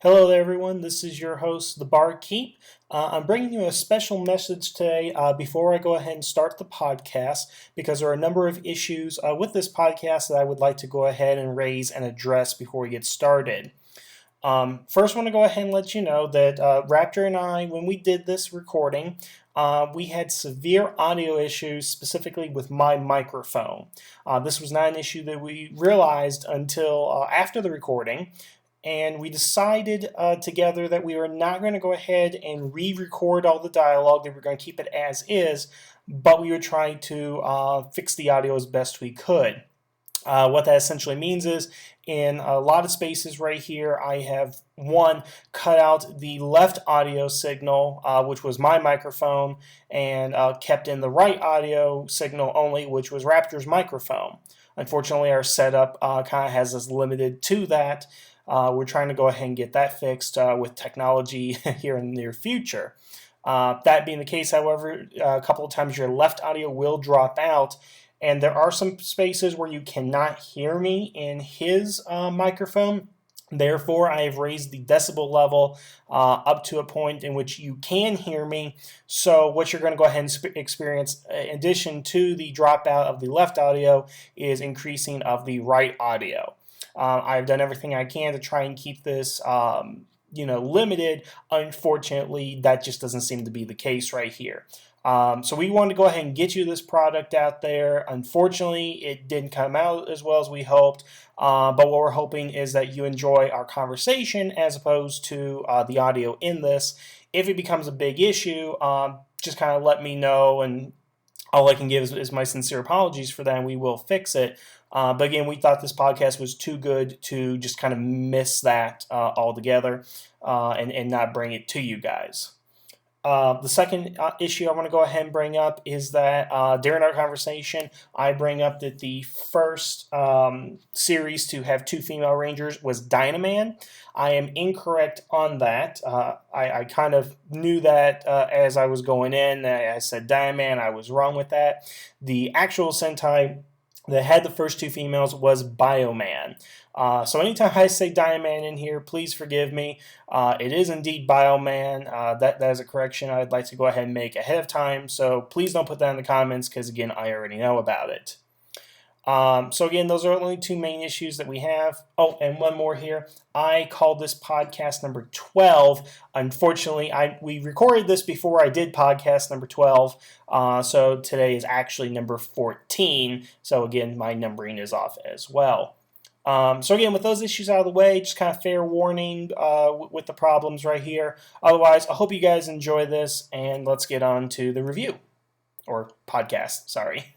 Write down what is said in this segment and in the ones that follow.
Hello there, everyone. This is your host, the Barkeep. I'm bringing you a special message today before I go ahead and start the podcast because there are a number of issues with this podcast that I would like to go ahead and raise and address before we get started. First, I want to go ahead and let you know that Raptor and I, when we did this recording, we had severe audio issues, specifically with my microphone. This was not an issue that we realized until after the recording. And we decided together that we were not going to go ahead and re-record all the dialogue, that we were going to keep it as is, but we were trying to fix the audio as best we could. What that essentially means is, in a lot of spaces right here, I have, cut out the left audio signal, which was my microphone, and kept in the right audio signal only, which was Raptor's microphone. Unfortunately, our setup kind of has us limited to that. We're trying to go ahead and get that fixed with technology here in the near future. That being the case, however, a couple of times your left audio will drop out, and there are some spaces where you cannot hear me in his microphone. Therefore, I have raised the decibel level up to a point in which you can hear me. So what you're going to go ahead and experience, in addition to the dropout of the left audio, is increasing of the right audio. I've done everything I can to try and keep this, limited. Unfortunately, that just doesn't seem to be the case right here. So we wanted to go ahead and get you this product out there. Unfortunately, it didn't come out as well as we hoped. But what we're hoping is that you enjoy our conversation as opposed to the audio in this. If it becomes a big issue, just kind of let me know, and all I can give is my sincere apologies for that, and we will fix it. But again, we thought this podcast was too good to just kind of miss that altogether and not bring it to you guys. The second issue I want to go ahead and bring up is that during our conversation, I bring up that the first series to have two female rangers was Dynaman. I am incorrect on that. I kind of knew that as I was going in. I said Dynaman. I was wrong with that. The actual Sentai that had the first two females was Bioman. So anytime I say Diamond in here, please forgive me. It is indeed Bioman. That is a correction I'd like to go ahead and make ahead of time. So please don't put that in the comments because, again, I already know about it. So again, those are only two main issues that we have. Oh, and one more here. I called this podcast number 12. Unfortunately, we recorded this before I did podcast number 12. So today is actually number 14. So again, my numbering is off as well. So again, with those issues out of the way, just kind of fair warning with the problems right here. Otherwise, I hope you guys enjoy this, and let's get on to the review. Or podcast, sorry.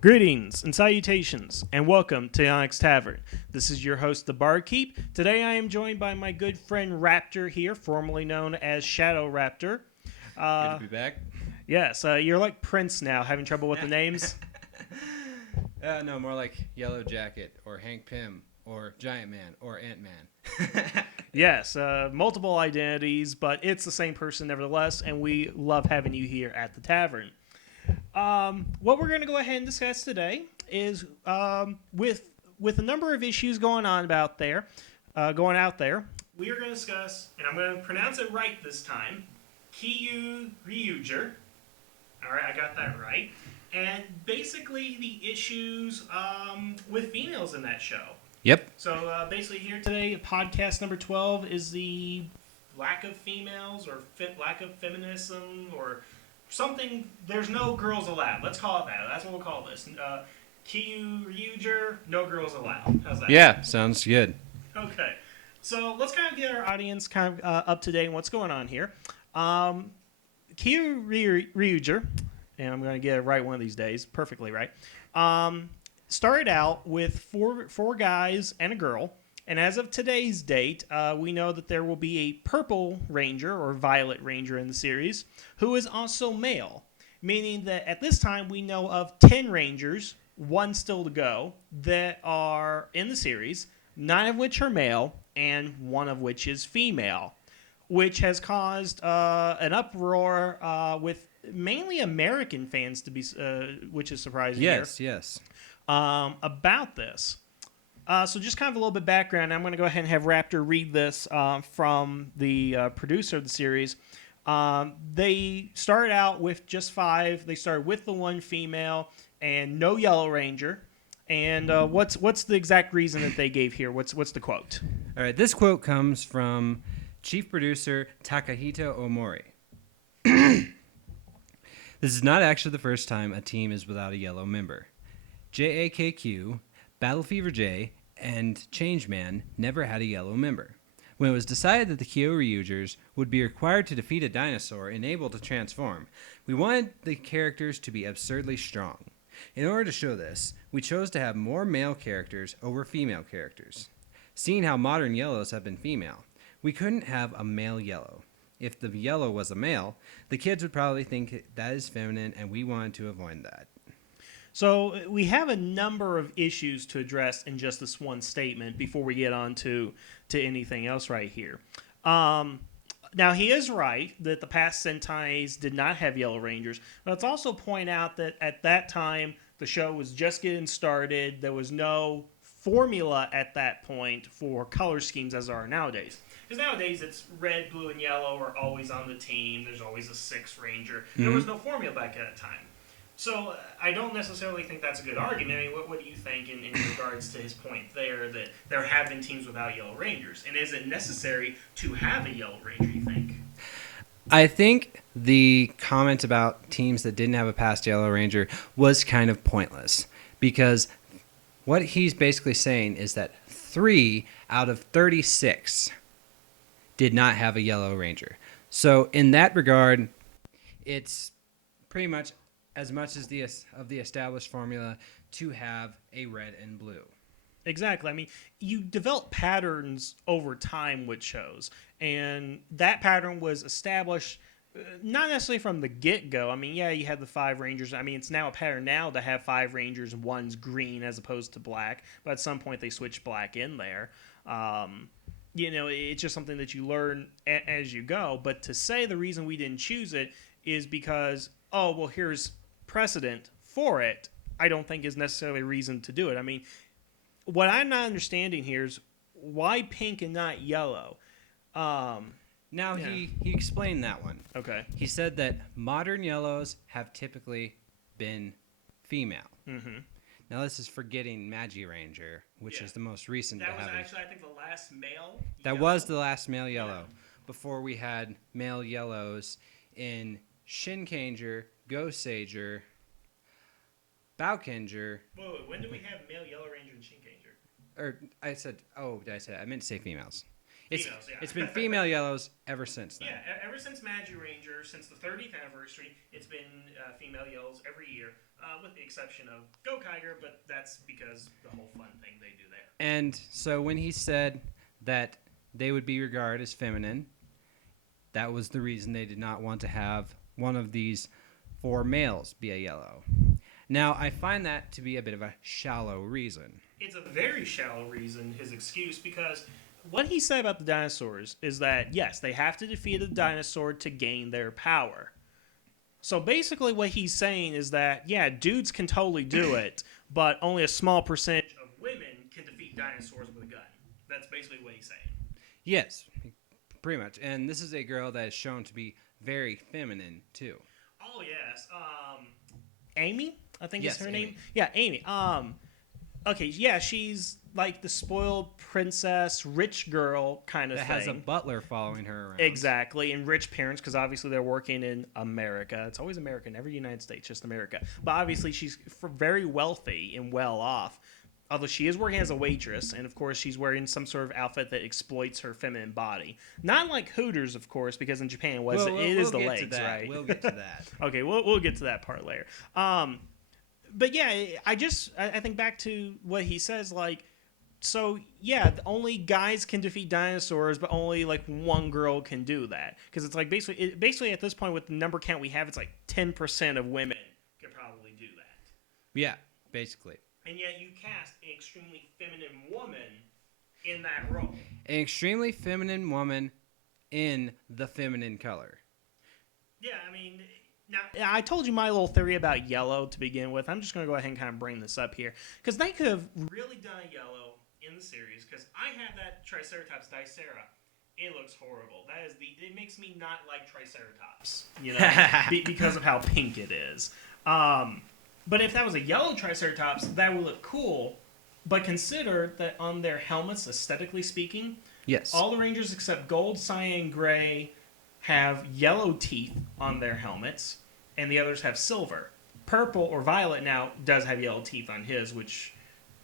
Greetings and salutations, and welcome to Onyx Tavern. This is your host, the Barkeep. Today I am joined by my good friend Raptor here, formerly known as Shadow Raptor. Good to be back. Yes, you're like Prince now, having trouble with the names? No, more like Yellow Jacket, or Hank Pym, or Giant Man, or Ant-Man. Yes, multiple identities, but it's the same person nevertheless, and we love having you here at the tavern. What we're going to go ahead and discuss today is with a number of issues going out there, we are going to discuss, and I'm going to pronounce it right this time, Kyoryuger. All right, I got that right. And basically the issues with females in that show. Yep. So basically here today, podcast number 12 is the lack of females or lack of feminism or something. There's no girls allowed. Let's call it that. That's what we'll call this. Kyoryuger, no girls allowed. How's that? Yeah, sounds good. Okay. So let's kind of get our audience kind of up to date on what's going on here. Kyoryuger, and I'm going to get it right one of these days, perfectly right, started out with four guys and a girl. And as of today's date, we know that there will be a purple ranger or violet ranger in the series who is also male, meaning that at this time we know of 10 rangers, one still to go, that are in the series, 9 of which are male and 1 of which is female, which has caused an uproar with mainly American fans to be, which is surprising. Yes. About this. So just kind of a little bit of background. I'm going to go ahead and have Raptor read this from the producer of the series. They started out with just 5. They started with the 1 female and no Yellow Ranger. And what's the exact reason that they gave here? What's the quote? All right, this quote comes from chief producer Takahito Omori. This is not actually the first time a team is without a yellow member. JAKQ, Battle Fever J, and Changeman never had a yellow member. When it was decided that the Kyoryugers would be required to defeat a dinosaur and able to transform, we wanted the characters to be absurdly strong. In order to show this, we chose to have more male characters over female characters. Seeing how modern yellows have been female, we couldn't have a male yellow. If the yellow was a male, the kids would probably think that is feminine, and we wanted to avoid that. So we have a number of issues to address in just this one statement before we get on to anything else right here. Now, he is right that the past Sentais did not have Yellow Rangers. But let's also point out that at that time, the show was just getting started. There was no formula at that point for color schemes as there are nowadays. Because nowadays, it's red, blue, and yellow are always on the team. There's always a 6th Ranger. There was no formula back at that time. So I don't necessarily think that's a good argument. I mean, what do you think in regards to his point there that there have been teams without Yellow Rangers? And is it necessary to have a Yellow Ranger, you think? I think the comment about teams that didn't have a past Yellow Ranger was kind of pointless. Because what he's basically saying is that 3 out of 36 did not have a Yellow Ranger. So in that regard, it's pretty much as much as the established formula to have a red and blue. Exactly. I mean, you develop patterns over time with shows, and that pattern was established not necessarily from the get-go. I mean, yeah, you had the 5 Rangers. I mean, it's now a pattern now to have 5 Rangers and 1's green as opposed to black, but at some point they switched black in there. It's just something that you learn as you go, but to say the reason we didn't choose it is because, here's precedent for it, I don't think is necessarily a reason to do it. I mean, what I'm not understanding here is why pink and not yellow? He explained that one. Okay. He said that modern yellows have typically been female. Mm-hmm. Now this is forgetting Magi Ranger, which is the most recent. That was actually, I think, the last male That yellow. was the last male yellow. Before we had male yellows in Shinkanger, Go-Sager, Bowkenger. Whoa, when did we have male Yellow Ranger and Shinkanger? Or did I say? I meant to say females. Females, It's been female yellows ever since then. Yeah, ever since Magi Ranger, since the 30th anniversary, it's been female yellows every year, with the exception of Go-Kiger, but that's because the whole fun thing they do there. And so when he said that they would be regarded as feminine, that was the reason they did not want to have one of these 4 males be a yellow. Now, I find that to be a bit of a shallow reason. It's a very shallow reason, his excuse, because what he said about the dinosaurs is that, yes, they have to defeat a dinosaur to gain their power. So basically what he's saying is that, yeah, dudes can totally do it, but only a small percentage of women can defeat dinosaurs with a gun. That's basically what he's saying. Yes, pretty much. And this is a girl that is shown to be very feminine, too. Oh, yes. Amy, I think is her Amy. name. Yeah, Amy. Okay, yeah, she's like the spoiled princess, rich girl kind of That thing. has a butler following her around. Exactly, and rich parents, because obviously they're working in America. It's always America, never United States, just America. But obviously she's very wealthy and well off. Although she is working as a waitress, and of course she's wearing some sort of outfit that exploits her feminine body. Not like Hooters, of course, because in Japan it is the legs, right? We'll get to that. Okay, we'll get to that part later. But yeah, I think back to what he says, like, So yeah, only guys can defeat dinosaurs, but only like one girl can do that because it's like basically at this point with the number count we have, it's like 10% of women can probably do that. Yeah, basically. And yet you cast an extremely feminine woman in that role. An extremely feminine woman in the feminine color. Yeah, I mean, now I told you my little theory about yellow to begin with. I'm just going to go ahead and kind of bring this up here because they could have really done a yellow in the series because I have that Triceratops Dicera. It looks horrible. It makes me not like Triceratops, because of how pink it is. But if that was a yellow Triceratops, that would look cool. But consider that on their helmets, aesthetically speaking, yes, all the Rangers except Gold, Cyan, Gray have yellow teeth on their helmets, and the others have silver. Purple or Violet now does have yellow teeth on his, which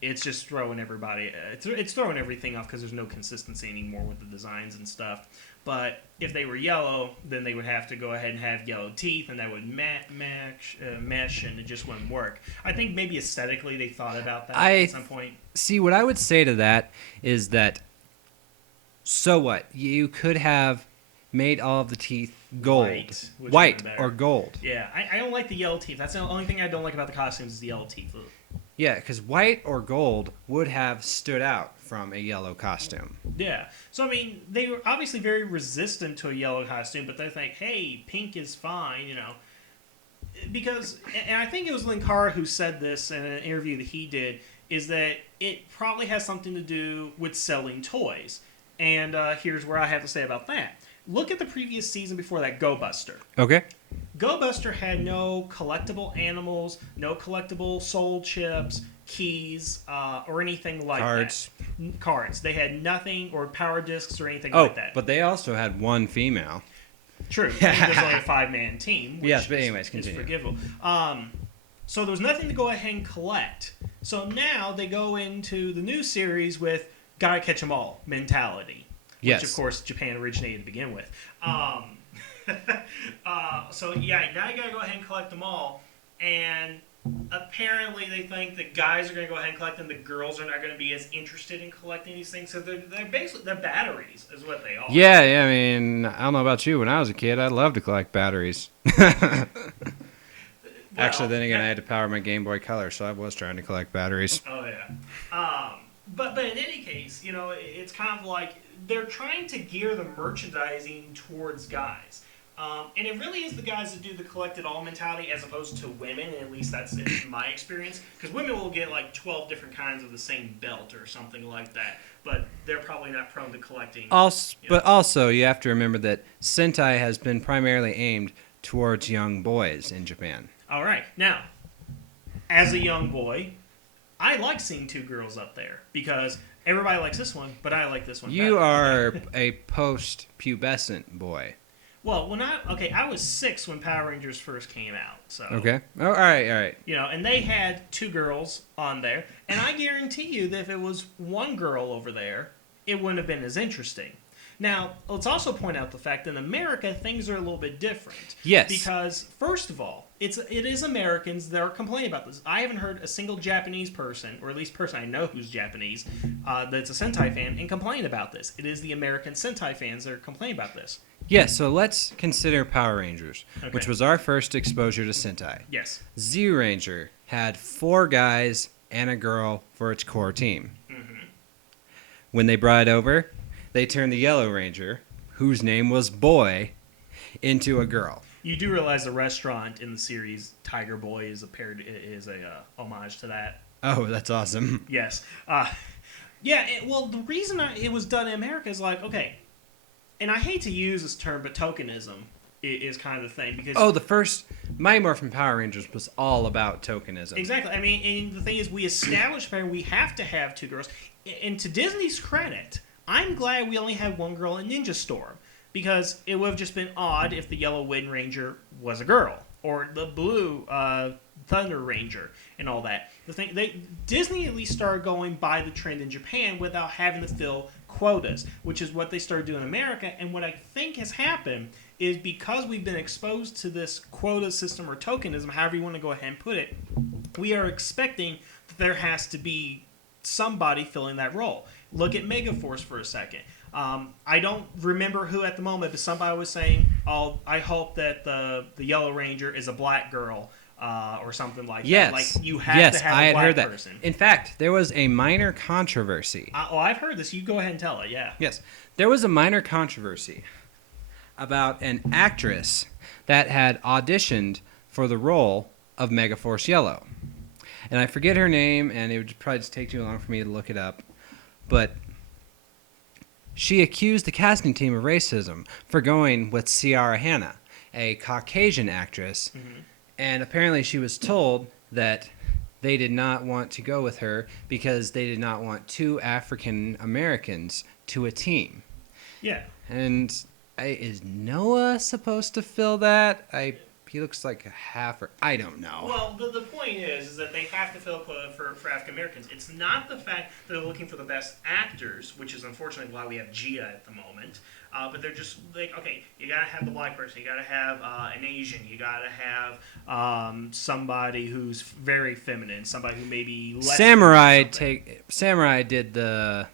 it's just throwing everybody. It's throwing everything off because there's no consistency anymore with the designs and stuff. But if they were yellow, then they would have to go ahead and have yellow teeth, and that would mesh, and it just wouldn't work. I think maybe aesthetically they thought about that at some point. See, what I would say to that is that, so what? You could have made all of the teeth gold. White or gold. Yeah, I don't like the yellow teeth. That's the only thing I don't like about the costumes is the yellow teeth. Ugh. Yeah, because white or gold would have stood out from a yellow costume. Yeah. So, I mean, they were obviously very resistant to a yellow costume, but they think, hey, pink is fine, Because, and I think it was Linkara who said this in an interview that he did, is that it probably has something to do with selling toys. And here's where I have to say about that. Look at the previous season before that, Go Buster. Okay. Go Buster had no collectible animals, no collectible soul chips, keys, or anything like Cards. that. Cards. They had nothing, or power discs or anything like that. But they also had one female. True. There's only a 5-man team. Which yes, but anyways, continue. Is forgivable. So there was nothing to go ahead and collect. So now they go into the new series with gotta catch 'em all mentality. Yes. Which, of course, Japan originated to begin with. So, yeah, now you got to go ahead and collect them all. And apparently they think the guys are going to go ahead and collect them. The girls are not going to be as interested in collecting these things. So they're batteries is what they are. Yeah, I mean, I don't know about you. When I was a kid, I loved to collect batteries. Actually, then again, I had to power my Game Boy Color, so I was trying to collect batteries. Oh, yeah. But in any case, it's kind of like they're trying to gear the merchandising towards guys. And it really is the guys that do the collect it all mentality as opposed to women, and at least that's in my experience. Because women will get like 12 different kinds of the same belt or something like that, but they're probably not prone to collecting. But also, you have to remember that Sentai has been primarily aimed towards young boys in Japan. All right. Now, as a young boy, I like seeing two girls up there because everybody likes this one, but I like this one better. You are a post-pubescent boy. Well, I was 6 when Power Rangers first came out. So okay. Oh, all right. And they had 2 girls on there, and I guarantee you that if it was one girl over there, it wouldn't have been as interesting. Now, let's also point out the fact that in America, things are a little bit different. Yes. Because, first of all, it is Americans that are complaining about this. I haven't heard a single Japanese person, or at least person I know who's Japanese, that's a Sentai fan, and complain about this. It is the American Sentai fans that are complaining about this. Yes, so let's consider Power Rangers, which was our first exposure to Sentai. Yes. Z-Ranger had 4 guys and a girl for its core team. Mm-hmm. When they brought it over, they turned the Yellow Ranger, whose name was Boy, into a girl. You do realize the restaurant in the series Tiger Boy is a homage to that. Oh, that's awesome. Yes. The reason it was done in America is like, okay, and I hate to use this term, but tokenism is kind of the thing. Because the first Mighty Morphin Power Rangers was all about tokenism. Exactly. I mean, and the thing is, we established we have to have 2 girls. And to Disney's credit, I'm glad we only had 1 girl in Ninja Storm. Because it would have just been odd if the Yellow Wind Ranger was a girl. Or the Blue Thunder Ranger and all that. Disney at least started going by the trend in Japan without having to fill quotas, which is what they started doing in America. And what I think has happened is because we've been exposed to this quota system or tokenism, however you want to go ahead and put it, we are expecting that there has to be somebody filling that role. Look at Megaforce for a second. I don't remember who at the moment, but somebody was saying, "Oh, I hope that the Yellow Ranger is a black girl." Or something like that. Like you have to have I a had black heard that. person. In fact, there was a minor controversy. I've heard this. You go ahead and tell it. Yeah. Yes, there was a minor controversy about an actress that had auditioned for the role of Megaforce Yellow, and I forget her name, and it would probably just take too long for me to look it up, but she accused the casting team of racism for going with Ciara Hanna, a Caucasian actress. Mm-hmm. And apparently she was told that they did not want to go with her because they did not want 2 African Americans to a team. Yeah. And is Noah supposed to fill that? He looks like a half, or I don't know. Well, the point is that they have to fill for African Americans. It's not the fact that they're looking for the best actors, which is unfortunately why we have Gia at the moment. But they're just like, okay, you gotta have the black person, you gotta have an Asian, you gotta have somebody who's very feminine, somebody who maybe less Samurai did the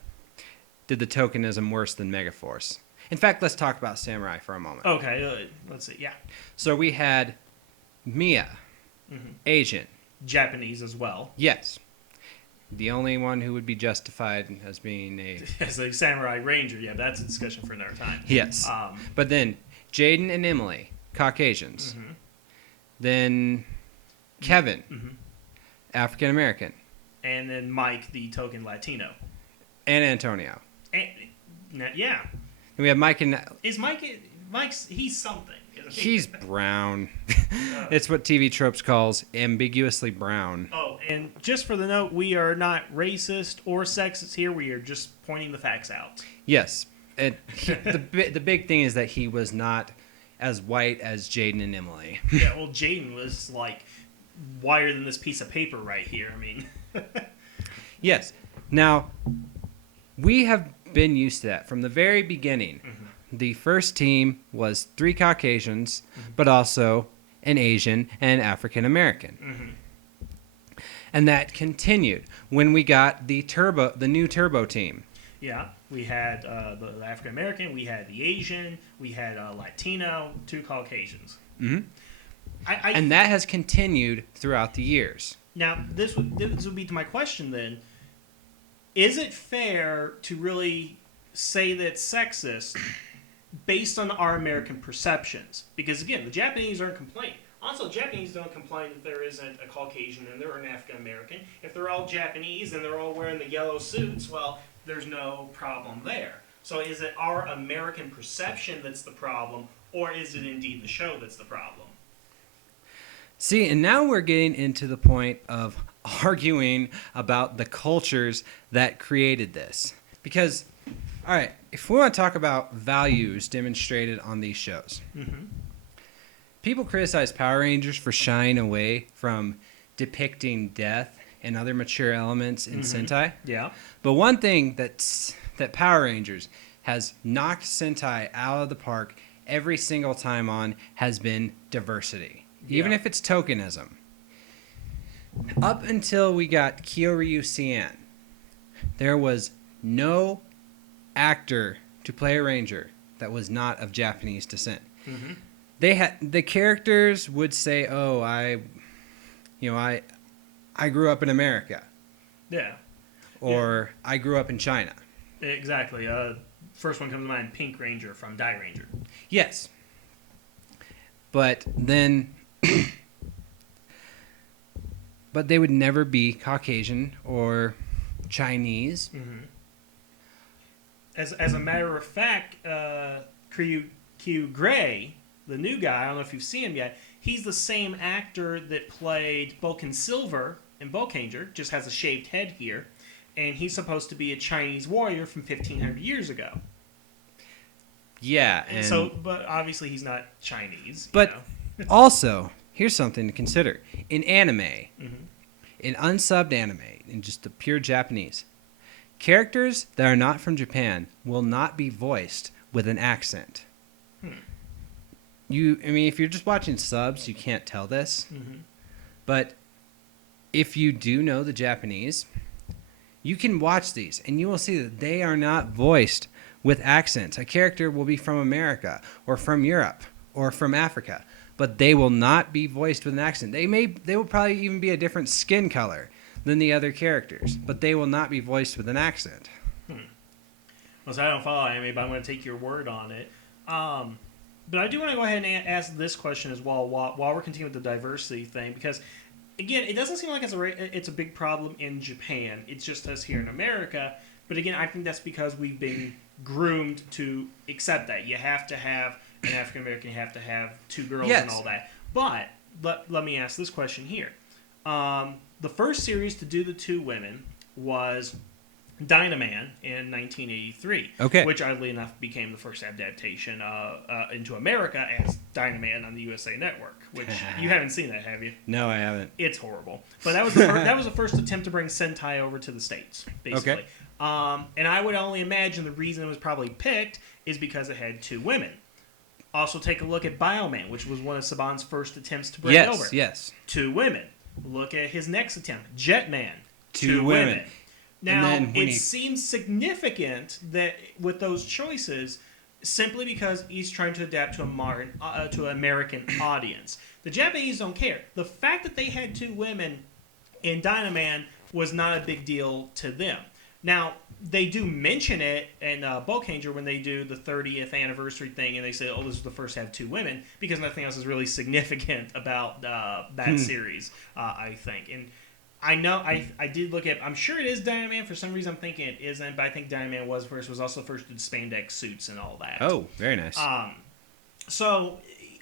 tokenism worse than Megaforce. In fact, let's talk about Samurai for a moment. Okay, let's see. Yeah. So we had Mia, Asian, Japanese as well. Yes. The only one who would be justified as being as a Samurai Ranger. Yeah, that's a discussion for another time. Yes. But then Jaden and Emily, Caucasians. Mm-hmm. Then Kevin, African American. And then Mike, the token Latino. And Antonio. Yeah. And we have Mike and... Is Mike's... He's something. He's brown. It's what TV Tropes calls ambiguously brown. Oh, and just for the note, we are not racist or sexist here. We are just pointing the facts out. Yes. The big thing is that he was not as white as Jaden and Emily. Yeah, well, Jaden was like whiter than this piece of paper right here. I mean... Yes. Now, we have been used to that from the very beginning. Mm-hmm. The first team was 3 Caucasians, but also an Asian and African American. Mm-hmm. And that continued when we got the new Turbo team. Yeah, we had the African American, we had the Asian, we had Latino, 2 Caucasians. Mm-hmm. And that has continued throughout the years. Now, this would be to my question then. Is it fair to really say that it's sexist based on our American perceptions? Because, again, the Japanese aren't complaining. Also, Japanese don't complain that there isn't a Caucasian and they're an African American. If they're all Japanese and they're all wearing the yellow suits, well, there's no problem there. So is it our American perception that's the problem, or is it indeed the show that's the problem? See, and now we're getting into the point of arguing about the cultures that created this. Because, all right, if we want to talk about values demonstrated on these shows, people criticize Power Rangers for shying away from depicting death and other mature elements in Sentai. Yeah. But one thing that Power Rangers has knocked Sentai out of the park every single time on has been diversity. Even if it's tokenism. Up until we got Kyoryuger, there was no actor to play a ranger that was not of Japanese descent. Mm-hmm. The characters would say, "Oh, I grew up in America." Yeah. Or I grew up in China. Exactly. First one comes to mind, Pink Ranger from Die Ranger. Yes. But then but they would never be Caucasian or Chinese. Mm-hmm. As a matter of fact, Q Gray, the new guy, I don't know if you've seen him yet, he's the same actor that played Boken Silver in Bokanger, just has a shaved head here, and he's supposed to be a Chinese warrior from 1,500 years ago. Yeah. But obviously he's not Chinese. But also, here's something to consider. In anime, in unsubbed anime, in just the pure Japanese, characters that are not from Japan will not be voiced with an accent. If you're just watching subs, you can't tell this. But if you do know the Japanese, You can watch these, and you will see that they are not voiced with accents. A character will be from America, or from Europe, or from Africa, but they will not be voiced with an accent. They will probably even be a different skin color than the other characters, but they will not be voiced with an accent. Well, so I don't follow anime, but I'm going to take your word on it. But I do want to go ahead and ask this question as well while we're continuing with the diversity thing, because again, it doesn't seem like it's a big problem in Japan. It's just us here in America. But again, I think that's because we've been groomed to accept that. You have to have an African American, you have to have two girls and all that. But let me ask this question here. The first series to do the two women was Dynaman in 1983, which oddly enough became the first adaptation into America as Dynaman on the USA Network, which you haven't seen that, have you? No, I haven't. It's horrible. But that was the first attempt to bring Sentai over to the States, basically. Okay. And I would only imagine the reason it was probably picked is because it had two women. Also, take a look at Bioman, which was one of Saban's first attempts to bring it over. Yes. Two women. Look at his next attempt, Jetman. Two women. Now, it seems significant that with those choices, simply because he's trying to adapt to an American audience. The Japanese don't care. The fact that they had two women in Dynaman was not a big deal to them. Now, they do mention it in Bulkanger when they do the 30th anniversary thing, and they say, oh, this is the first to have two women, because nothing else is really significant about that series, I think. And I know I did look at. I'm sure it is Dynaman. For some reason, I'm thinking it isn't, but I think Dynaman was first. Was also first with spandex suits and all that. Oh, very nice. So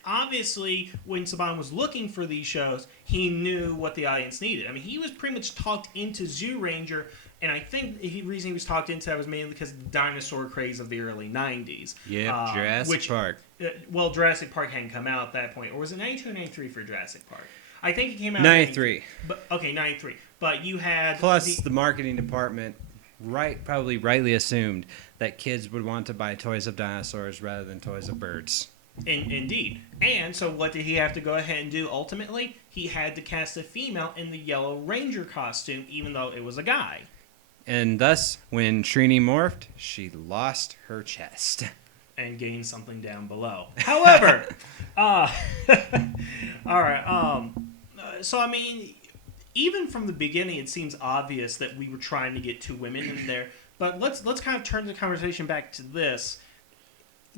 obviously, when Saban was looking for these shows, he knew what the audience needed. I mean, he was pretty much talked into Zoo Ranger, and I think the reason he was talked into that was mainly because of the dinosaur craze of the early '90s. Yeah, Jurassic Park. Well, Jurassic Park hadn't come out at that point, or was it '92 or '93 for Jurassic Park? I think it came out 93. But okay, 93. But you had plus the marketing department probably rightly assumed that kids would want to buy toys of dinosaurs rather than toys of birds. Indeed. And so what did he have to go ahead and do ultimately? He had to cast a female in the Yellow Ranger costume, even though it was a guy. And thus, when Trini morphed, she lost her chest. And gained something down below. However, all right. So I mean, even from the beginning, it seems obvious that we were trying to get two women in there. But let's kind of turn the conversation back to this.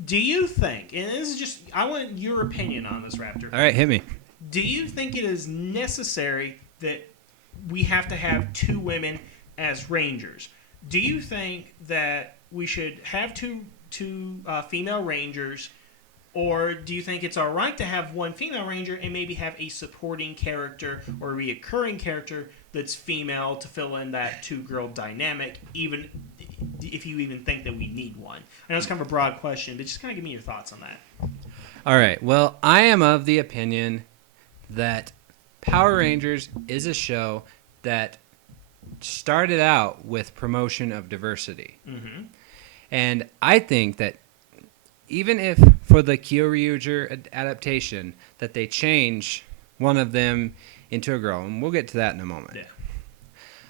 Do you think, and this is just, I want your opinion on this, Raptor. All right, hit me. Do you think it is necessary that we have to have two women as Rangers? Do you think that we should have two female Rangers, or do you think it's all right to have one female Ranger and maybe have a supporting character or a reoccurring character that's female to fill in that two-girl dynamic, even if you even think that we need one? I know it's kind of a broad question, but just kind of give me your thoughts on that. All right. Well, I am of the opinion that Power Rangers is a show that started out with promotion of diversity. Mm-hmm. And I think that even if for the Kyoryuger adaptation that they change one of them into a girl, and we'll get to that in a moment. Yeah.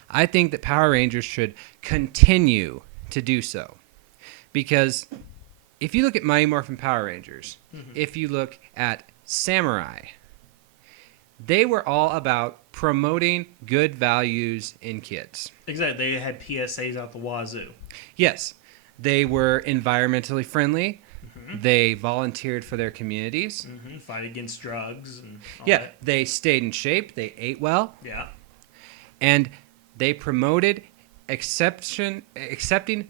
I think that Power Rangers should continue to do so. Because if you look at Mighty Morphin Power Rangers, if you look at Samurai, they were all about promoting good values in kids. Exactly. They had PSAs out the wazoo. Yes. They were environmentally friendly. Mm-hmm. They volunteered for their communities. Mm-hmm. Fight against drugs. And all yeah, that. They stayed in shape. They ate well. Yeah. And they promoted accepting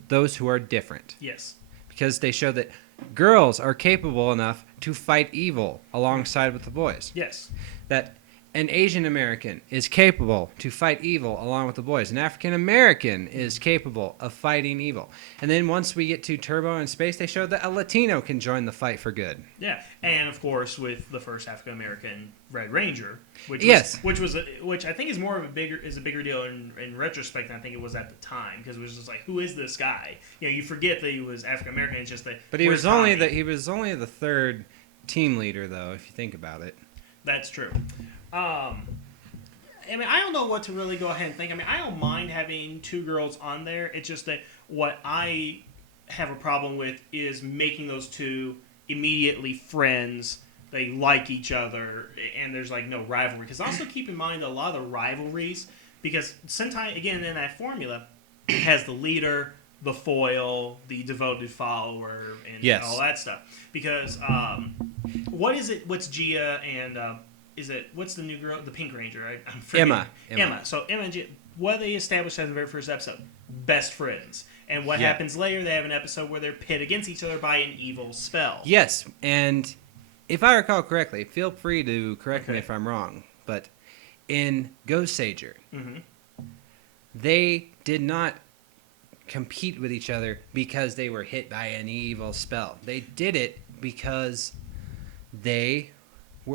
those who are different. Yes. Because they show that girls are capable enough to fight evil alongside with the boys. Yes. That an Asian American is capable to fight evil along with the boys. An African American is capable of fighting evil. And then once we get to Turbo in Space, they showed that a Latino can join the fight for good. Yeah, and of course with the first African American Red Ranger, which I think is more of a bigger deal in retrospect than I think it was at the time, because it was just like, who is this guy? You know, you forget that he was African American. It's just that. But he was only the third team leader, though, if you think about it. That's true. I mean, I don't know what to really go ahead and think. I mean, I don't mind having two girls on there. It's just that what I have a problem with is making those two immediately friends. They like each other, and there's like no rivalry. Because also keep in mind a lot of the rivalries, because Sentai, again, in that formula, it has the leader, the foil, the devoted follower, and all that stuff. Because what is it? What's Gia and what's the new girl? The Pink Ranger, right? I'm forgetting. Emma. So Emma and Gia, what they established in the very first episode? Best friends. And what happens later? They have an episode where they're pit against each other by an evil spell. Yes, and if I recall correctly, feel free to correct me if I'm wrong, but in Ghost Sager, they did not compete with each other because they were hit by an evil spell. They did it because they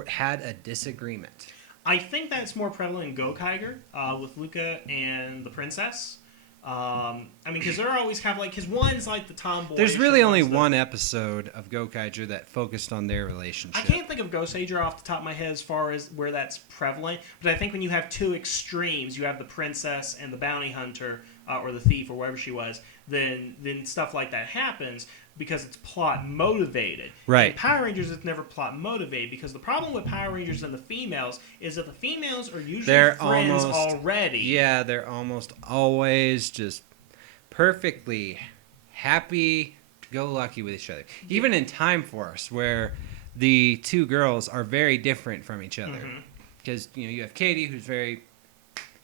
had a disagreement. I think that's more prevalent in Kyoryuger with Luca and the princess. I mean, because they're always kind of like, because one's like the tomboy. There's really only one episode of Kyoryuger that focused on their relationship. I can't think of Ghost Sager off the top of my head as far as where that's prevalent, but I think when you have two extremes, you have the princess and the bounty hunter, or the thief, or wherever she was, then stuff like that happens because it's plot motivated. Right. In Power Rangers, it's never plot motivated, because the problem with Power Rangers and the females is that the females are usually friends already. Yeah, they're almost always just perfectly happy-go-lucky with each other. Even in Time Force, where the two girls are very different from each other. Because you have Katie, who's very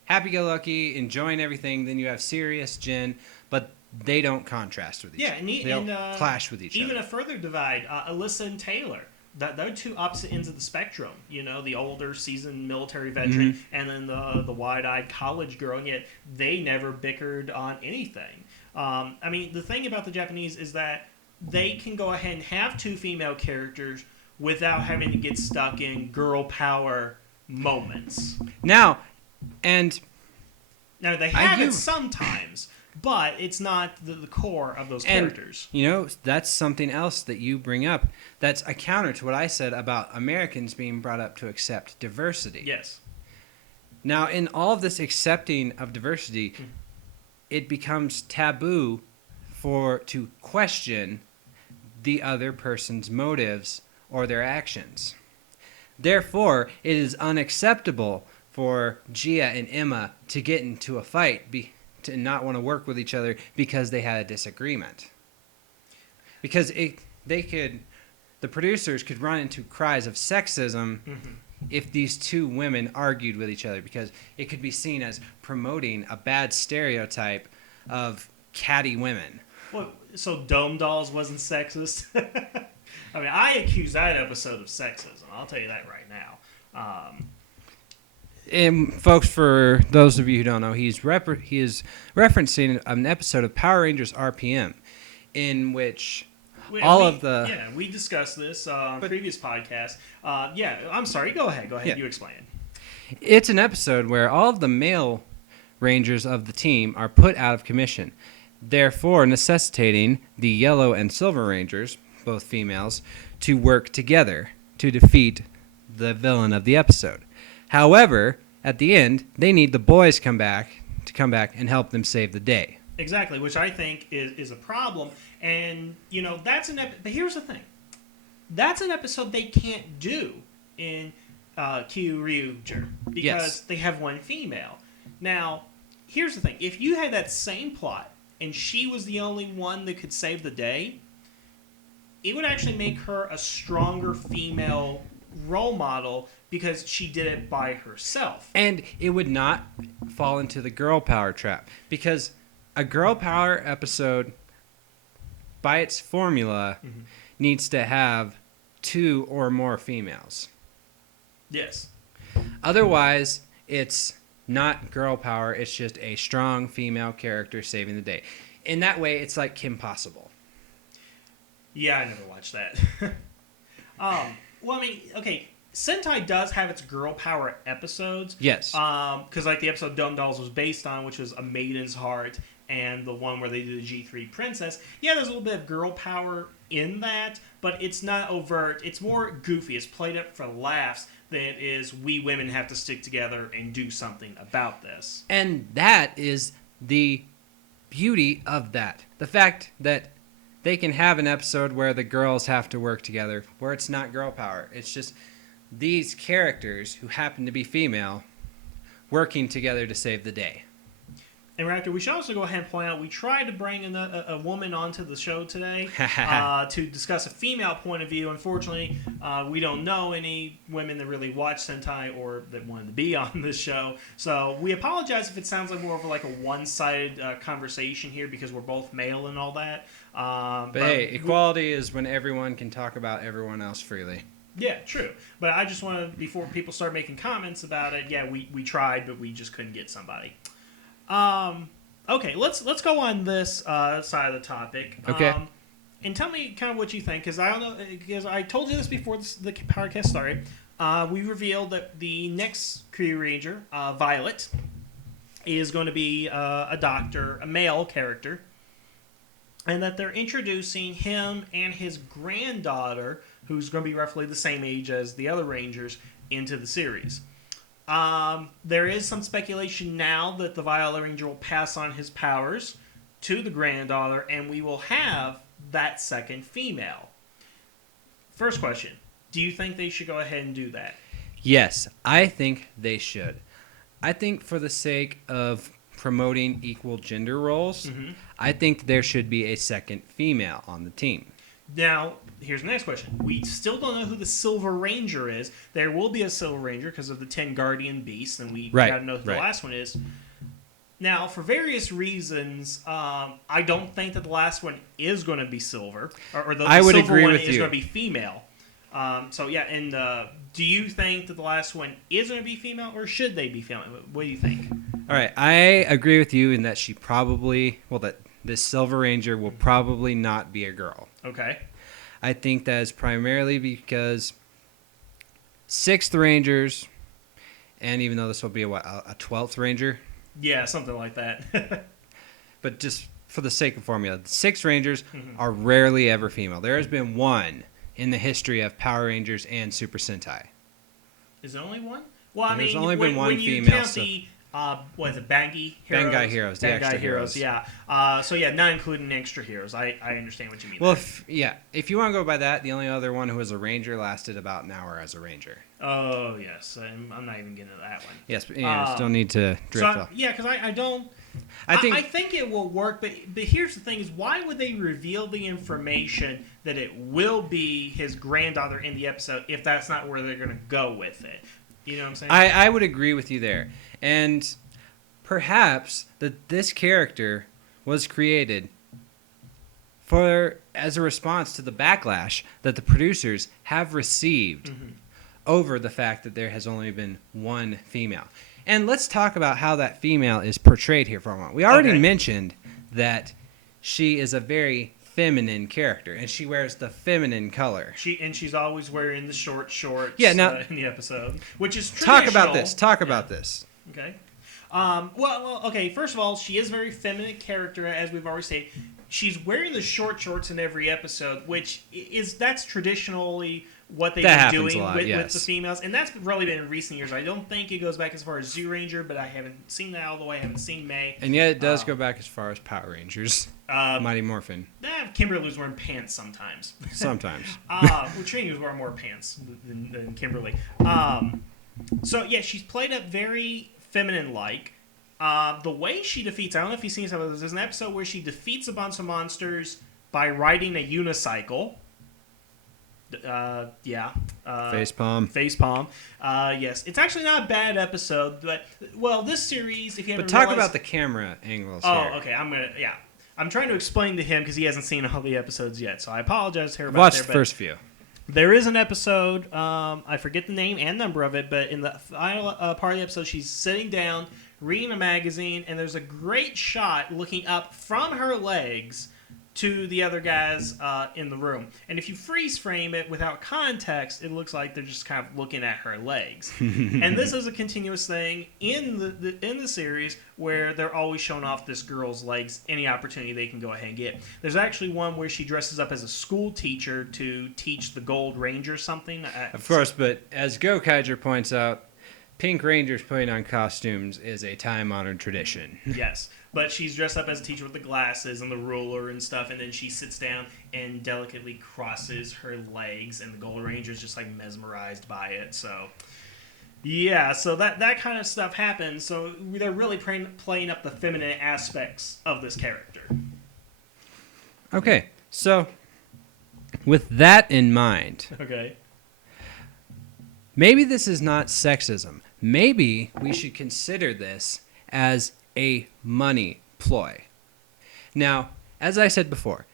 happy-go-lucky, enjoying everything. Then you have Sirius, Jen, but they don't contrast with each other. They don't clash with each other. Even a further divide, Alyssa and Taylor. They're two opposite ends of the spectrum. The older, seasoned military veteran, and then the wide-eyed college girl, and yet they never bickered on anything. I mean, the thing about the Japanese is that they can go ahead and have two female characters without having to get stuck in girl power moments. Now they have it sometimes, but it's not the core of those characters. That's something else that you bring up. That's a counter to what I said about Americans being brought up to accept diversity. Yes. Now, in all of this accepting of diversity, it becomes taboo to question the other person's motives or their actions. Therefore, it is unacceptable for Gia and Emma to get into a fight, to not want to work with each other because they had a disagreement. Because the producers could run into cries of sexism if these two women argued with each other, because it could be seen as promoting a bad stereotype of catty women. Well, so Dome Dolls wasn't sexist? I mean, I accuse that episode of sexism. I'll tell you that right now. And folks, for those of you who don't know, he is referencing an episode of Power Rangers RPM, in which we discussed this on previous podcasts. I'm sorry. Go ahead. You explain. It's an episode where all of the male Rangers of the team are put out of commission, therefore necessitating the Yellow and Silver Rangers, both females, to work together to defeat the villain of the episode. However, at the end, they need the boys to come back and help them save the day. Exactly, which I think is a problem. And, that's but here's the thing. That's an episode they can't do in Kyoryuger because they have one female. Now, here's the thing. If you had that same plot and she was the only one that could save the day, it would actually make her a stronger female role model because she did it by herself. And it would not fall into the girl power trap, because a girl power episode, by its formula, needs to have two or more females. Yes. Otherwise, it's not girl power, it's just a strong female character saving the day. In that way, it's like Kim Possible. Yeah, I never watched that. Well, I mean, okay, Sentai does have its girl power episodes. Yes. Because like the episode Dome Dolls was based on, which was A Maiden's Heart, and the one where they do the G3 Princess, yeah, there's a little bit of girl power in that, but it's not overt. It's more goofy. It's played up for laughs than it is we women have to stick together and do something about this. And that is the beauty of that. The fact that they can have an episode where the girls have to work together, where it's not girl power. It's just these characters who happen to be female working together to save the day. And Raptor, we should also go ahead and point out we tried to bring in a woman onto the show today to discuss a female point of view. Unfortunately, we don't know any women that really watch Sentai or that wanted to be on this show. So we apologize if it sounds like more of like a one-sided conversation here because we're both male and all that. But hey, equality is when everyone can talk about everyone else freely. Yeah, true. But I just want to, before people start making comments about it, yeah, we tried, but we just couldn't get somebody. Okay, let's go on this side of the topic. Okay. And tell me kind of what you think, because I don't know, because I told you this before the podcast started. We revealed that the next Kyoryuger, Violet, is going to be a doctor, a male character, and that they're introducing him and his granddaughter, who's going to be roughly the same age as the other Rangers, into the series. There is some speculation now that the Violet Ranger will pass on his powers to the granddaughter, and we will have that second female. First question, do you think they should go ahead and do that? Yes, I think they should. I think for the sake of promoting equal gender roles, I think there should be a second female on the team. Now, here's the next question. We still don't know who the Silver Ranger is. There will be a Silver Ranger because of the 10 Guardian Beasts, and we got to know who the last one is. Now, for various reasons, I don't think that the last one is going to be silver, or the I would silver agree one with is you. going to be female. So yeah, and do you think that the last one is going to be female, or should they be female? What do you think? All right, I agree with you in that that this Silver Ranger will probably not be a girl. Okay. I think that is primarily because 6th Rangers, and even though this will be a 12th Ranger? Yeah, something like that. But just for the sake of formula, 6 Rangers are rarely ever female. There has been one in the history of Power Rangers and Super Sentai. Is there only one? Well, There's I mean, only been one when you female, count the what is it, Bangai Heroes? Bangai Heroes, the extra heroes. Yeah. So yeah, not including extra heroes. I understand what you mean. Well, if you want to go by that, the only other one who was a Ranger lasted about an hour as a Ranger. Oh yes, I'm not even getting to that one. Yes, but still need to drift off. Yeah, because I don't. I think it will work, but here's the thing: is why would they reveal the information that it will be his granddaughter in the episode if that's not where they're going to go with it? You know what I'm saying? I would agree with you there. And perhaps that this character was created as a response to the backlash that the producers have received over the fact that there has only been one female. And let's talk about how that female is portrayed here for a moment. We already mentioned that she is a very feminine character, and she wears the feminine color. She's always wearing the short shorts in the episode, which is traditional. Talk about this. Okay. Well, okay. First of all, she is a very feminine character, as we've already said. She's wearing the short shorts in every episode, that's traditionally what they've been doing with the females, and that's really been in recent years. I don't think it goes back as far as Z Ranger, but I haven't seen that all the way. I haven't seen May, and yet it does go back as far as Power Rangers, Mighty Morphin. Kimberly was wearing pants sometimes. Trini was wearing more pants than Kimberly. So yeah, she's played up very feminine-like. The way she defeats, I don't know if you've seen some of this, there's an episode where she defeats a bunch of monsters by riding a unicycle. Facepalm. Yes. It's actually not a bad episode, but, this series, if you haven't talk about the camera angles here. Okay. I'm trying to explain to him because he hasn't seen all the episodes yet, so I apologize here about Watch the first few. There is an episode, I forget the name and number of it, but in the final part of the episode, she's sitting down, reading a magazine, and there's a great shot looking up from her legs to the other guys in the room. And if you freeze frame it without context, it looks like they're just kind of looking at her legs. And this is a continuous thing in the series where they're always showing off this girl's legs any opportunity they can go ahead and get. There's actually one where she dresses up as a school teacher to teach the Gold Ranger something. Of course, but as Gokaiger points out, Pink Rangers putting on costumes is a time-honored tradition. Yes, but she's dressed up as a teacher with the glasses and the ruler and stuff, and then she sits down and delicately crosses her legs, and the Gold Ranger's just like mesmerized by it. So, yeah, so that kind of stuff happens. So they're really playing up the feminine aspects of this character. Okay, so with that in mind, Okay. maybe this is not sexism. Maybe we should consider this as a money ploy. Now, as I said before,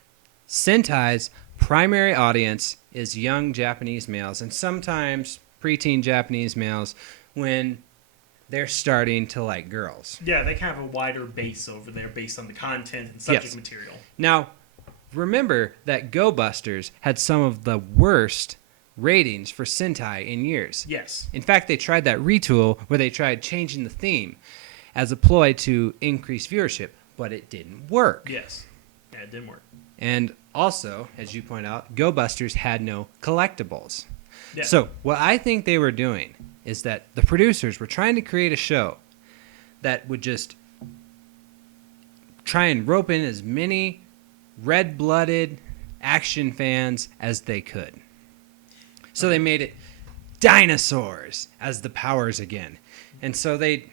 Sentai's primary audience is young Japanese males and sometimes preteen Japanese males when they're starting to like girls. Yeah, they kind of have a wider base over there based on the content and subject Yes. material. Now, remember that Go Busters had some of the worst ratings for Sentai in years. Yes. In fact, they tried that retool where they tried changing the theme as a ploy to increase viewership, but it didn't work. Yes. Yeah, it didn't work. And also, as you point out, Go Busters had no collectibles. Yeah. So what I think they were doing is that the producers were trying to create a show that would just try and rope in as many red-blooded action fans as they could. So they made it dinosaurs as the powers again. And so they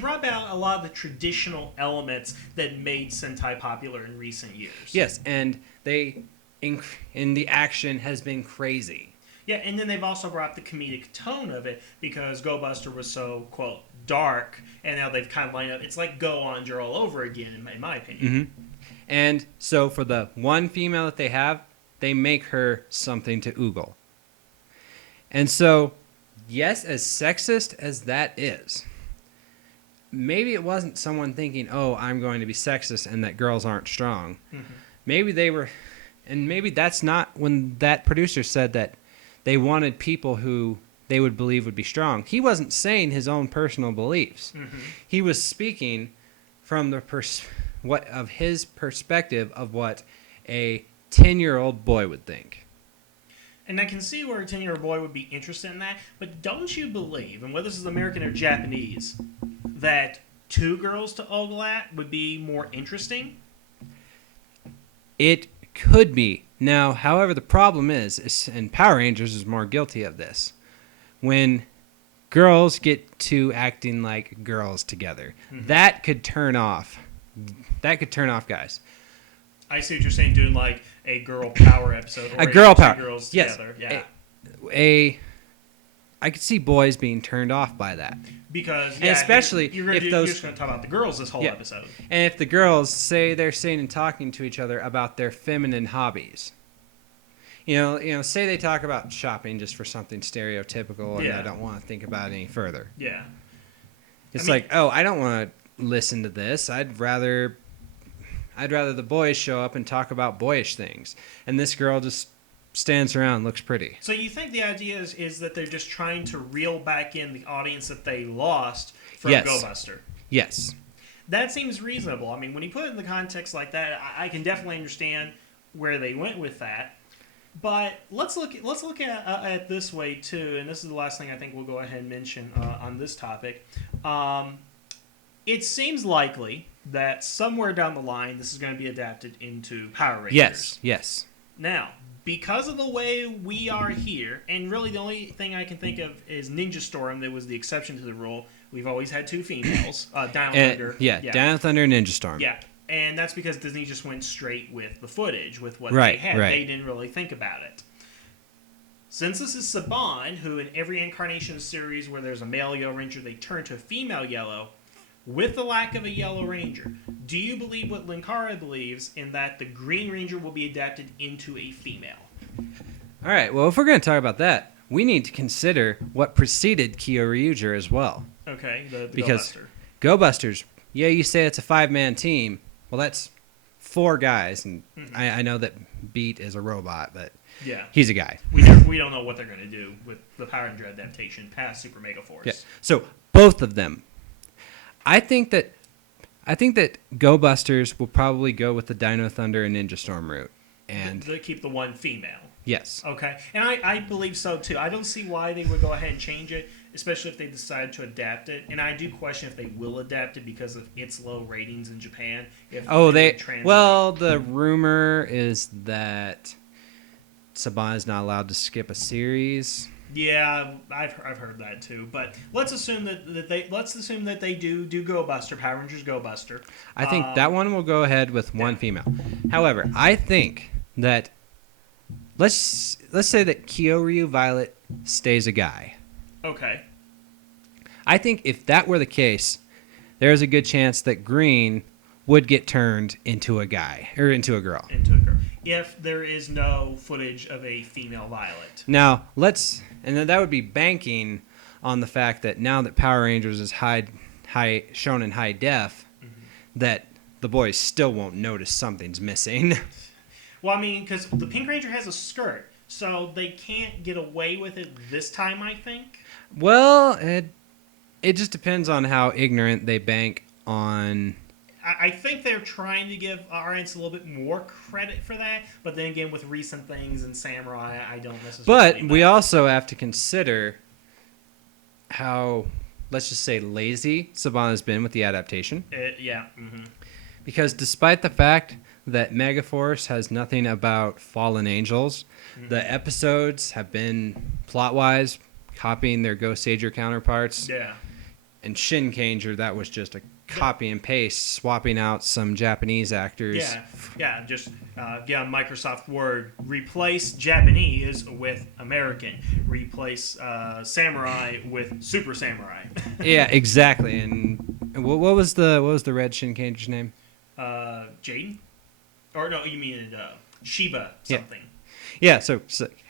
brought out a lot of the traditional elements that made Sentai popular in recent years. Yes, and in the action has been crazy. Yeah, and then they've also brought the comedic tone of it because Go Buster was so, quote, dark, and now they've kind of lined up. It's like Go Onger all over again, in my opinion. Mm-hmm. And so for the one female that they have, they make her something to oogle. And so, yes, as sexist as that is, maybe it wasn't someone thinking, oh, I'm going to be sexist and that girls aren't strong. Mm-hmm. Maybe they were, and maybe that's not when that producer said that they wanted people who they would believe would be strong. He wasn't saying his own personal beliefs. Mm-hmm. He was speaking from the of his perspective of what a 10-year-old boy would think. And I can see where a 10-year-old boy would be interested in that, but don't you believe, and whether this is American or Japanese, that two girls to ogle at would be more interesting? It could be. Now, however, the problem is, and Power Rangers is more guilty of this, when girls get to acting like girls together, mm-hmm. that could turn off guys. I see what you're saying, doing like a girl power episode. Or a girl power. Girls yes. Together. Yeah. I could see boys being turned off by that. Because, and especially you're just going to talk about the girls this whole episode. And if the girls say they're sitting and talking to each other about their feminine hobbies. You know, say they talk about shopping just for something stereotypical and I don't want to think about it any further. Yeah. It's I don't want to listen to this. I'd rather the boys show up and talk about boyish things. And this girl just stands around and looks pretty. So you think the idea is that they're just trying to reel back in the audience that they lost from Go Buster? Yes. That seems reasonable. I mean, when you put it in the context like that, I can definitely understand where they went with that. But let's look at this way too, and this is the last thing I think we'll go ahead and mention on this topic. It seems likely that somewhere down the line this is going to be adapted into Power Rangers. Yes. Now, because of the way we are here, and really the only thing I can think of is Ninja Storm that was the exception to the rule. We've always had two females, Down Thunder. Down Thunder and Ninja Storm. Yeah. And that's because Disney just went straight with the footage, with what they had. Right. They didn't really think about it. Since this is Saban, who in every incarnation series where there's a male Yellow Ranger, they turn to a female Yellow, with the lack of a Yellow Ranger, do you believe what Linkara believes in that the Green Ranger will be adapted into a female? All right, well, if we're going to talk about that, we need to consider what preceded Kyoryuger as well. Okay, the because Go Buster. Go Busters, you say it's a 5-man team. Well, that's 4 guys, and Mm-hmm. I know that Beat is a robot, but Yeah. he's a guy. We don't know what they're going to do with the Power Ranger adaptation past Super Mega Force. Yeah. So both of them. I think that Go Busters will probably go with the Dino Thunder and Ninja Storm route. And They keep the one female. yes. Okay. And I believe so, too. I don't see why they would go ahead and change it, especially if they decide to adapt it. And I do question if they will adapt it because of its low ratings in Japan. If The rumor is that Saban is not allowed to skip a series. Yeah, I've heard that too. But let's assume that they do Go Buster, Power Rangers Go Buster. I think that one will go ahead with one female. However, I think that let's say that Kyoryu Violet stays a guy. Okay. I think if that were the case, there's a good chance that Green would get turned into a guy or into a girl. If there is no footage of a female Violet. Now, and then that would be banking on the fact that now that Power Rangers is shown in high def, that the boys still won't notice something's missing. Well, I mean, because the Pink Ranger has a skirt, so they can't get away with it this time, I think. Well, it just depends on how ignorant they bank on. I think they're trying to give RNs a little bit more credit for that, but then again, with recent things in Samurai, I don't necessarily. But we also have to consider how, let's just say, lazy Saban has been with the adaptation. Yeah. Mm-hmm. Because despite the fact that Megaforce has nothing about fallen angels, the episodes have been, plot-wise, copying their Ghost Sager counterparts. Yeah. And Shinkanger, that was just a copy and paste, swapping out some Japanese actors. Yeah. Just Microsoft Word. Replace Japanese with American. Replace Samurai with Super Samurai. Yeah, exactly. And what was the red Shinkanger's name? Jaden? Or no, you mean Shiba something. Yeah. So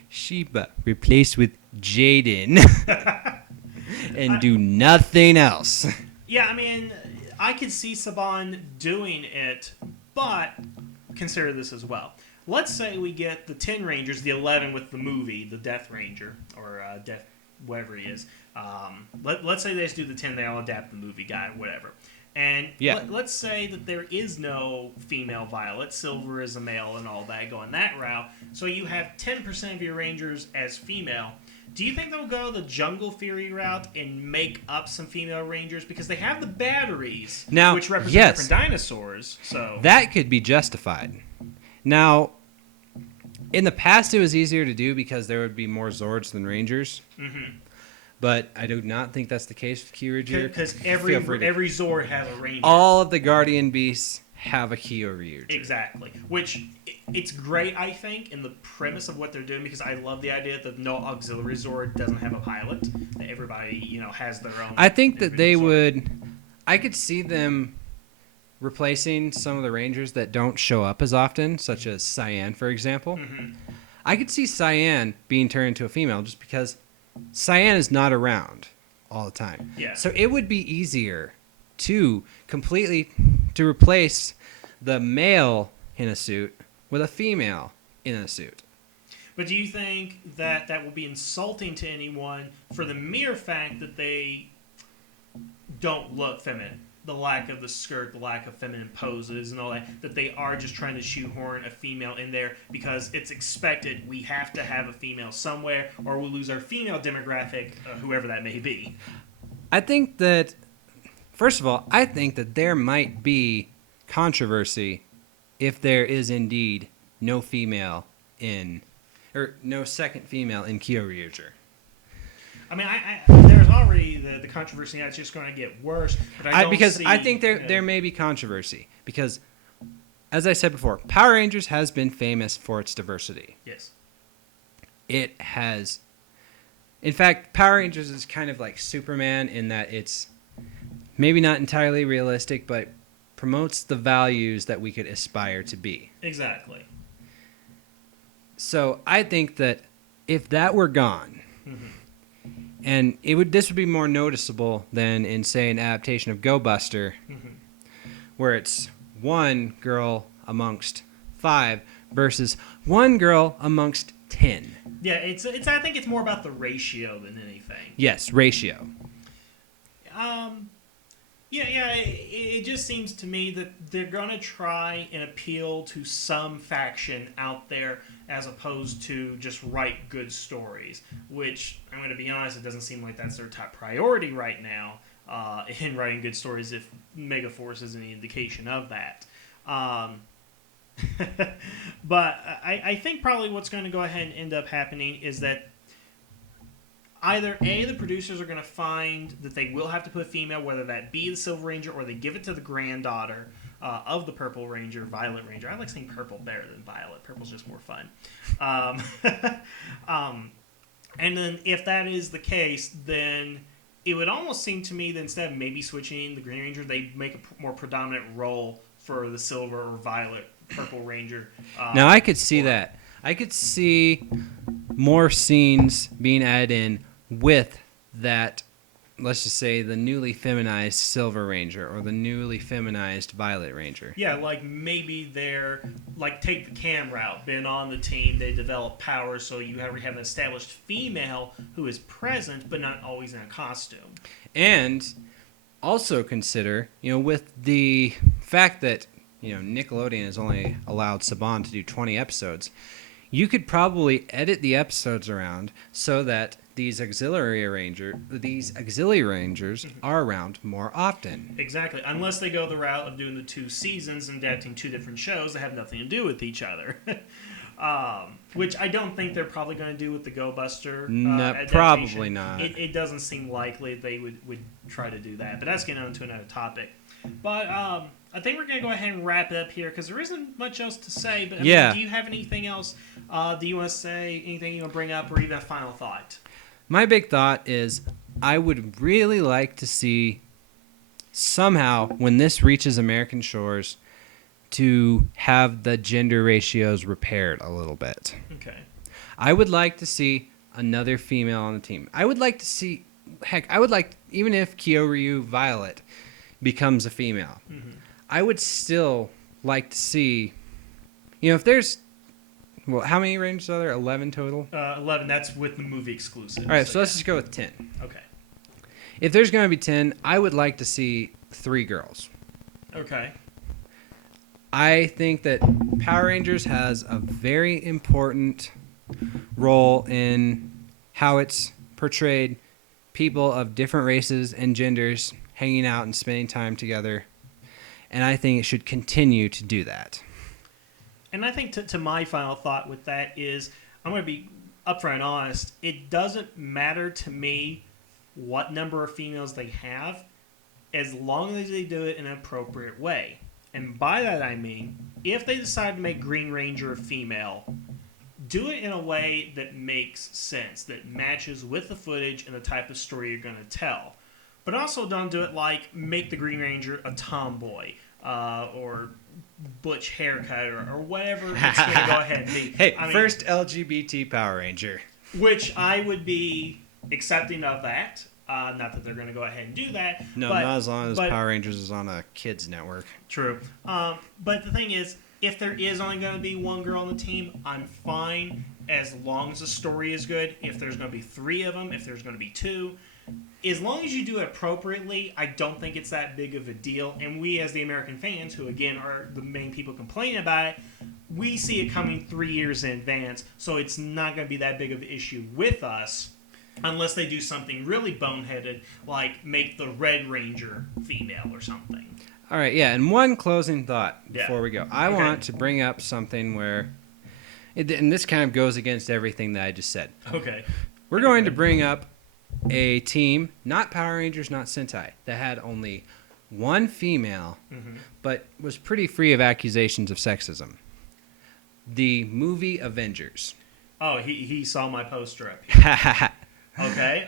Shiba replaced with Jaden. And do nothing else. Yeah, I mean, I could see Saban doing it, but consider this as well. Let's say we get the 10 Rangers, the 11 with the movie, the Death Ranger, or Death, whatever he is. Let's say they just do the 10, they all adapt the movie guy, whatever. And let's say that there is no female Violet, Silver is a male and all that, going that route. So you have 10% of your Rangers as female. Do you think they'll go the Jungle Fury route and make up some female Rangers? Because they have the batteries, now, which represent different dinosaurs. So that could be justified. Now, in the past, it was easier to do because there would be more Zords than Rangers. Mm-hmm. But I do not think that's the case with Kyoryuger. Because every Zord has a Ranger. All of the Guardian Beasts have a Kyoryuger. Exactly. Which, it's great, I think, in the premise of what they're doing, because I love the idea that no auxiliary Zord doesn't have a pilot. That everybody, has their own. I think that they would. I could see them replacing some of the Rangers that don't show up as often, such as Cyan, for example. Mm-hmm. I could see Cyan being turned into a female just because Cyan is not around all the time. Yeah. So it would be easier to replace the male in a suit with a female in a suit. But do you think that will be insulting to anyone for the mere fact that they don't look feminine? The lack of the skirt, the lack of feminine poses and all that they are just trying to shoehorn a female in there because it's expected we have to have a female somewhere or we'll lose our female demographic, whoever that may be. I think that, first of all, there might be controversy if there is indeed no second female in Kyoryuger. I mean, there's already the controversy. It's just going to get worse. But I think there may be controversy because, as I said before, Power Rangers has been famous for its diversity. Yes. It has. In fact, Power Rangers is kind of like Superman in that it's maybe not entirely realistic, but promotes the values that we could aspire to be. Exactly. So I think that if that were gone, and this would be more noticeable than in, say, an adaptation of Go Buster, where it's one girl amongst 5 versus 1 girl amongst 10. Yeah, it's. I think it's more about the ratio than anything. Yes, ratio. Yeah. It just seems to me that they're gonna try and appeal to some faction out there, as opposed to just write good stories. Which, I'm going to be honest, it doesn't seem like that's their top priority right now in writing good stories. If Megaforce is any indication of that. But I think probably what's going to go ahead and end up happening is that either A, the producers are going to find that they will have to put a female, whether that be the Silver Ranger or they give it to the granddaughter of the Purple Ranger, Violet Ranger. I like saying purple better than violet. Purple's just more fun. And then if that is the case, then it would almost seem to me that instead of maybe switching the Green Ranger, they make a more predominant role for the Silver or Violet Purple Ranger. Now, I could see that. I could see more scenes being added in with that, let's just say, the newly feminized Silver Ranger or the newly feminized Violet Ranger. Yeah, like maybe they're, like, take the Cam route, been on the team, they develop powers, so you have an established female who is present but not always in a costume. And also consider, with the fact that, Nickelodeon has only allowed Saban to do 20 episodes, you could probably edit the episodes around so that these auxiliary rangers are around more often. Exactly, unless they go the route of doing the 2 seasons and adapting 2 different shows that have nothing to do with each other. Which I don't think they're probably going to do with the Go Buster. No, probably not. It doesn't seem likely they would try to do that, but that's getting on to another topic. But I think we're going to go ahead and wrap it up here because there isn't much else to say. But do you have anything else do you want to say, anything you want to bring up, or even a final thought? My big thought is I would really like to see somehow, when this reaches American shores, to have the gender ratios repaired a little bit. Okay. I would like to see another female on the team. I would like to see, even if Kyoryu Violet becomes a female, I would still like to see, if there's, how many Rangers are there? 11 total? 11, that's with the movie exclusive. All right, so let's just go with 10. Okay. If there's going to be 10, I would like to see 3 girls. Okay. I think that Power Rangers has a very important role in how it's portrayed people of different races and genders hanging out and spending time together. And I think it should continue to do that. And I think to my final thought with that is, I'm going to be upfront and honest, it doesn't matter to me what number of females they have, as long as they do it in an appropriate way. And by that I mean, if they decide to make Green Ranger a female, do it in a way that makes sense, that matches with the footage and the type of story you're going to tell. But also don't do it like make the Green Ranger a tomboy or butch haircut or whatever it's going to go ahead and be. Hey, first LGBT Power Ranger. Which I would be accepting of that. Not that they're going to go ahead and do that. No, not as long as Power Rangers is on a kids network. True. But the thing is, if there is only going to be 1 girl on the team, I'm fine as long as the story is good. If there's going to be 3 of them, if there's going to be 2, as long as you do it appropriately, I don't think it's that big of a deal. And we, as the American fans, who again are the main people complaining about it, we see it coming 3 years in advance, so it's not going to be that big of an issue with us. Unless they do something really boneheaded, like make the Red Ranger female or something. All right, yeah, and one closing thought before we go. I want to bring up something where, and this kind of goes against everything that I just said. Okay. We're going to bring up a team, not Power Rangers, not Sentai, that had only 1 female, but was pretty free of accusations of sexism. The movie Avengers. Oh, he saw my poster up here. Okay,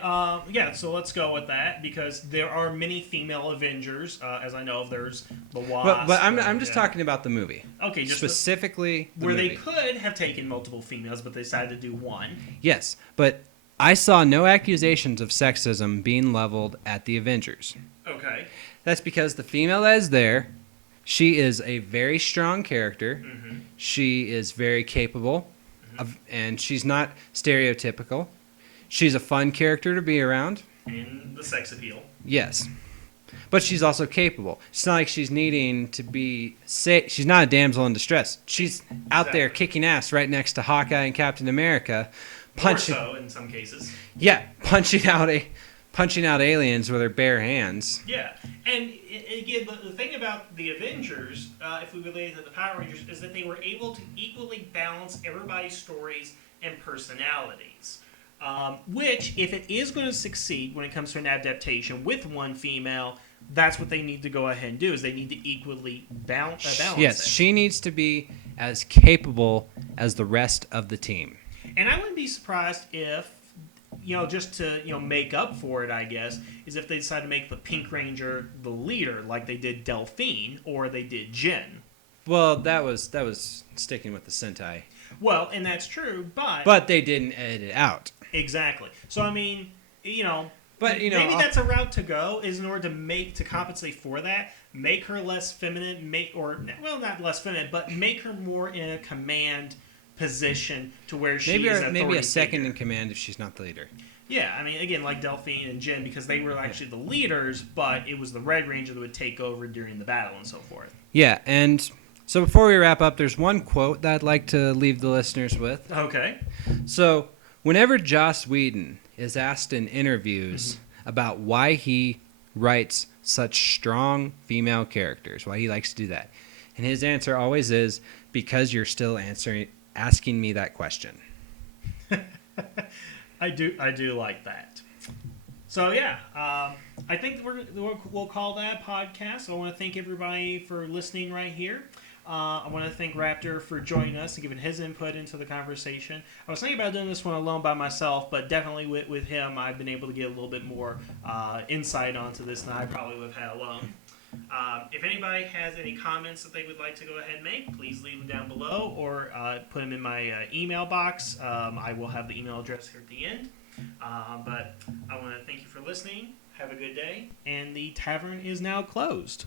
so let's go with that, because there are many female Avengers, as I know of. There's the Wasp. But I'm just talking about the movie. Okay, just specifically where they could have taken multiple females, but they decided to do 1. Yes, but I saw no accusations of sexism being leveled at the Avengers. Okay. That's because the female that is there She is a very strong character. Mm-hmm. She is very capable, and she's not stereotypical. She's a fun character to be around. And the sex appeal. Yes. But she's also capable. It's not like she's needing to be she's not a damsel in distress. She's out there kicking ass right next to Hawkeye and Captain America. More so in some cases. Yeah, punching out aliens with her bare hands. Yeah, and again, the thing about the Avengers, if we relate it to the Power Rangers, is that they were able to equally balance everybody's stories and personalities. Which, if it is going to succeed when it comes to an adaptation with one female, that's what they need to go ahead and do, is they need to equally balance Yes, it. she needs to be as capable as the rest of the team. And I wouldn't be surprised if, just to, make up for it, I guess, is if they decide to make the Pink Ranger the leader, like they did Delphine, or they did Jen. Well, that was sticking with the Sentai. Well, and that's true, but they didn't edit it out. Exactly. So, I mean, but maybe that's a route to go, is in order to compensate for that, make her less feminine, not less feminine, but make her more in a command position to where she is maybe a second in command if she's not the leader. Yeah, I mean, again, like Delphine and Jen, because they were actually the leaders, but it was the Red Ranger that would take over during the battle and so forth. Yeah, and so before we wrap up, there's one quote that I'd like to leave the listeners with. Okay. So, whenever Joss Whedon is asked in interviews about why he writes such strong female characters, why he likes to do that, and his answer always is, because you're still asking me that question. I do like that. So yeah, I think we'll call that podcast. I want to thank everybody for listening right here. I want to thank Raptor for joining us and giving his input into the conversation. I was thinking about doing this one alone by myself, but definitely with him, I've been able to get a little bit more insight onto this than I probably would have had alone. If anybody has any comments that they would like to go ahead and make, please leave them down below or put them in my email box. I will have the email address here at the end. But I want to thank you for listening. Have a good day. And the tavern is now closed.